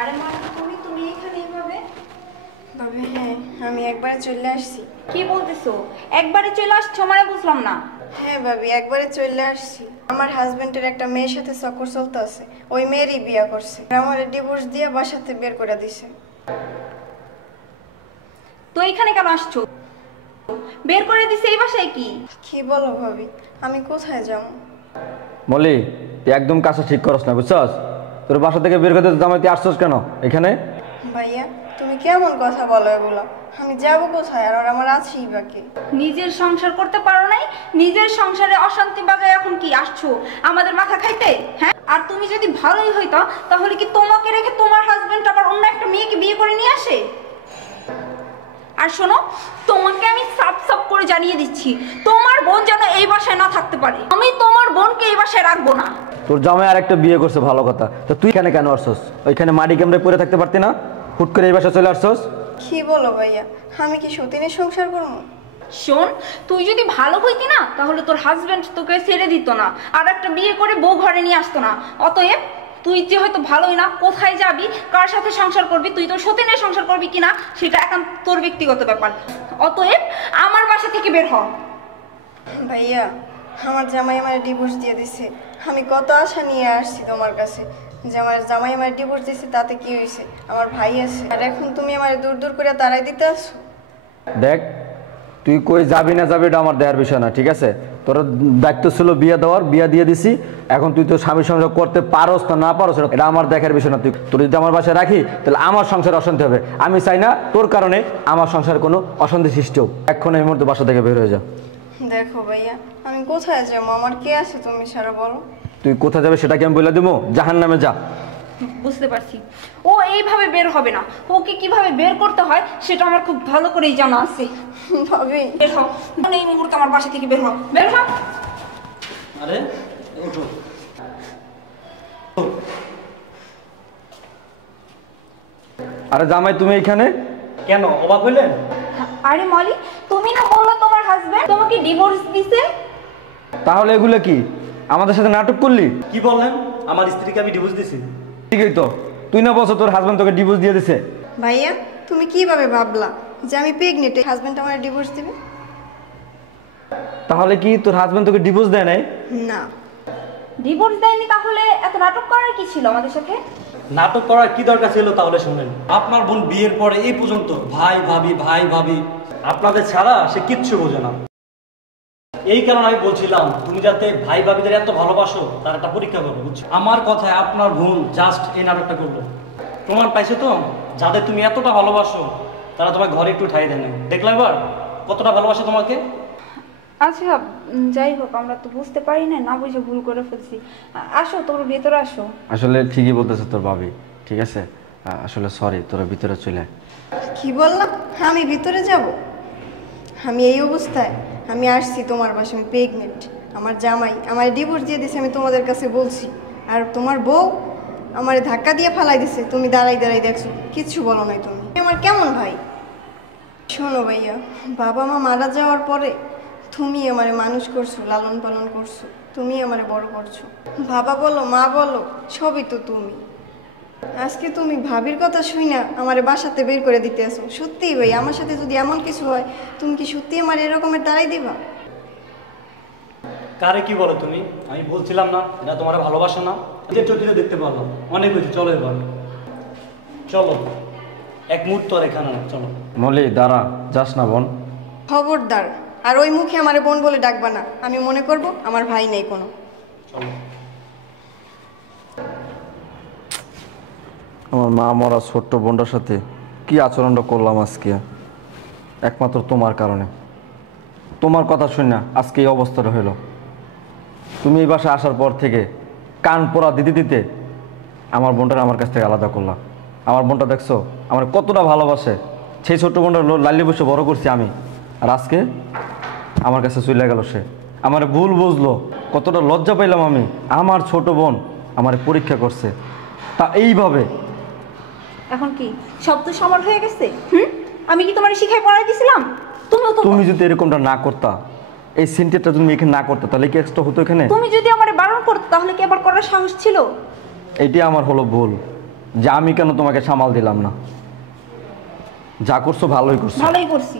আরে মা, তুমি তুমি এখানে এইভাবে? ভাবি হ্যাঁ, আমি একবারে চলে আসছি। কি বলতেছো? একবারে চলে আসছো মানে বুঝলাম না। হ্যাঁ ভাবি, একবারে চলে আসছি। আমার হাজবেন্ডের একটা মেয়ের সাথে চক্কর চলতেছে, ওই মেয়েরই বিয়ে করছে। আমার ডিভোর্স দিয়ে বাসাতে বের করে দিছে। তো এখানে কেন আসছো? বের করে দিছে এই বাসায় কি? কি বলো ভাবি, আমি কোথায় যাবো? মলি, তুই একদম কাজটা ঠিক করস না, বুঝছস? তোর বাসা থেকে বের করতে জামাই তুই আসছস কেন এখানে? ভাইয়া তুমি কেমন কথা বলো এগুলো? আমি যাবো কোথায়? আর আমার আছেই বাকি। নিজের সংসার করতে পারো নাই, নিজের সংসারে অশান্তি বাজায় এখন কি আসছো আমাদের মাথা খাইতে? হ্যাঁ, আর তুমি যদি ভালোই হইতো তাহলে কি তোমাকে রেখে তোমার হাজবেন্ড আবার অন্য একটা মেয়েকে বিয়ে করে নিয়ে আসে? আর শোনো, তোমাকে আমি সাপ সাপ করে জানিয়ে দিচ্ছি, তোমার বোন যেন এই বাসায় না থাকতে পারে। আমি তোমার বোনকে এই বাসায় রাখবো না। তোর জামাই আর একটা বিয়ে করছে, ভালো কথা। তো তুই এখানে কেন আসছস? ওইখানে মাটি কামড়ে পড়ে থাকতে পারতি না? হুট করে এই বাসায় চলে আসছস? কি বলো ভাইয়া, আমি কি সতীনের সংসার করবো? শোন, তুই যদি ভালো হইতি না তাহলে তোর হাজবেন্ড তোকে ছেড়ে দিত না, আর একটা বিয়ে করে বউ ঘরে নিয়ে আসতো না। অতএব তুই যে হয়তো ভালোই না, কোথায় যাবি, কার সাথে সংসার করবি, তুই তোর সতীনের সংসার করবি কিনা সেটা এখন তোর ব্যক্তিগত ব্যাপার। অতএব আমার বাসা থেকে বের হ। ভাইয়া, আমার জামাই আমার ডিভোর্স দিয়ে দিছে। আমি কত আশা নিয়ে আসছি তোমার কাছে যে আমার জামাই আমার ডিভোর্স দিছে, তাতে কি হয়েছে? আমার ভাই আছে, আর এখন তুমি আমার দূর দূর করে তাড়াই দিতে আসো। দেখ, তুই কই যাবি না যাবি এটা আমার দেওয়ার বিষয় না, ঠিক আছে? তোর দায়িত্ব ছিল বিয়ে দেওয়ার, বিয়ে দিয়ে দিছি। এখন তুই তো স্বামীর সংসার করতে পারোস না পারোস এটা আমার দেখার বিষয় না। তুই তোর যদি আমার বাসায় রাখি তাহলে আমার সংসার অশান্তি হবে। আমি চাই না তোর কারণে আমার সংসার কোনো অশান্তি সৃষ্টি হোক। এখন এই মুহূর্তে বাসা থেকে বের হয়ে যা। দেখো ভাইয়া, আমি কোথায় যাবো? আমার কে আছে তুমি ছাড়া, বলো? তুই কোথায় যাবে সেটা কি আমি বলে দেবো? জাহান্নামে যা। বুঝতে পারছি, ও এইভাবে বের হবে না। ওকে কিভাবে বের করতে হয় সেটা আমার খুব ভালো করেই জানা আছে। ভাবি বের হ, এই মুহূর্তে আমার বাসা থেকে বের হ, বের হ। আরে ওঠো। আরে জামাই, তুমি এখানে কেন অবাক হইলেন? আরে মলি, তুমি না বললো তোমার হাজবেন্ড তোমাকে ডিভোর্স দিছে? তাহলে এগুলো কি আমাদের সাথে নাটক করলি? কি বললেন? আমার স্ত্রীকে আমি ডিভোর্স দিছি? ঠিকই তো, তুই না বলছো তোর হাজবেন্ড তোকে ডিভোর্স দিয়ে দিছে? ভাইয়া, তুমি কিভাবে ভাবলা যে আমি প্রেগনেন্ট, হাজবেন্ড আমার ডিভোর্স দিবে? তাহলে কি তোর হাজবেন্ড তোকে ডিভোর্স দেয় নাই? না। ডিভোর্স দেয়নি তাহলে এত নাটক করার কি ছিল আমাদের সাথে? নাটক করার কি দরকার ছিল তাহলে শুনেন। আপনার বোন বিয়ের পরে এই পর্যন্ত ভাই ভাবি আপনাদের ছাড়া সে কিচ্ছু বোঝে না। এই কারণে আমি বলছিলাম তুমি যাতে ভাই ভাবিদের এত ভালোবাসো তার একটা পরীক্ষা করো, বুঝছো? আমার কথায় আপনার বোন জাস্ট এই নাটকটা করলো। প্রমাণ পাইছে তো, যাদের তুমি এতটা ভালোবাসো তারা তোমার ঘরে একটু ঠাই দেয় না। দেখলে এবার কতটা ভালোবাসে তোমাকে। আচ্ছা, যাই হোক, আমরা তো বুঝতে পারি না, না বুঝে ভুল করে ফেলছি। আসো, তোর ভেতরে আসো। আসলে ঠিকই বলতেছে তোর ভাবি, ঠিক আছে? আসলে সরি, তোরা ভিতরে চলে আয়। কি বললাম? আমি ভিতরে যাব? আমি এই অবস্থায় আমি আসছি তোমার বাসায়, আমি প্রেগনেন্ট। আমার জামাই আমার ডিভোর্স দিয়ে দিছে, আমি তোমাদের কাছে বলছি। আর তোমার বউ আমার ধাক্কা দিয়ে ফালাই দিছে, তুমি দাঁড়াই দাঁড়াই দেখছো, কিচ্ছু বলো নাই তুমি। আমার কেমন ভাই? শোনো ভাইয়া, বাবা মা মারা যাওয়ার পরে তুমি আমারে মানুষ করছো, লালন পালন করছো, তুমি আমারে বড় করছো। বাবা বলো মা বলো সবই তো তুমি। আজকে তুমি ভাবির কথা শুই না আমারে বাসাতে বের করে দিতে আসো। সত্যি ভাই, আমার সাথে যদি এমন কিছু হয় তুমি কি সত্যি আমার এরকমের দাঁড়াই দিবা? কারে কি বলো তুমি? আমি বলছিলাম না এটা তোমার ভালোবাসা না? যে চোখে দেখতে পারলাম অনেক হয়েছে, চলো এবার চলো, এক মুহূর্ত আর এখানে না, চলো। মলি দাঁড়া, যাস না বোন। খবরদার, আর ওই মুখে আমারে বোন বলে ডাকবা না, আমি মনে করব আমার ভাই নেই কোনো। চলো। আমার মা মরা ছোট্ট বোনটার সাথে কি আচরণটা করলাম আজকে, একমাত্র তোমার কারণে। তোমার কথা শুন না আজকে এই অবস্থাটা হলো। তুমি এই বাসায় আসার পর থেকে কান পোড়া দিতে দিতে আমার বোনটার আমার কাছ থেকে আলাদা করলাম। আমার বোনটা দেখছো আমার কতটা ভালোবাসে, সেই ছোট্ট বোনটা লাল্লি বসে বড় করছি আমি, আর আজকে আমার কাছে চলে গেল সে। আমার ভুল বুঝলো, কতটা লজ্জা পাইলাম আমি। আমার ছোট বোন আমার পরীক্ষা করছে, তা এইভাবে। এখন কি শব্দ সমান হয়ে গেছে? আমি কি তোমার শিখাই পড়াই দিছিলাম? তুমি যদি এরকমটা না করতা, এই সেন্টারটা তুমি এখানে না করতে তাহলে কি এক্সট্রা হতো এখানে? তুমি যদি আমারে বারণ করতে তাহলে কি আবার করার সাহস ছিল? এটাই আমার হলো ভুল। যে আমি কেন তোমাকে সামাল দিলাম না। যা করছো ভালোই করছো। ভালোই করছি।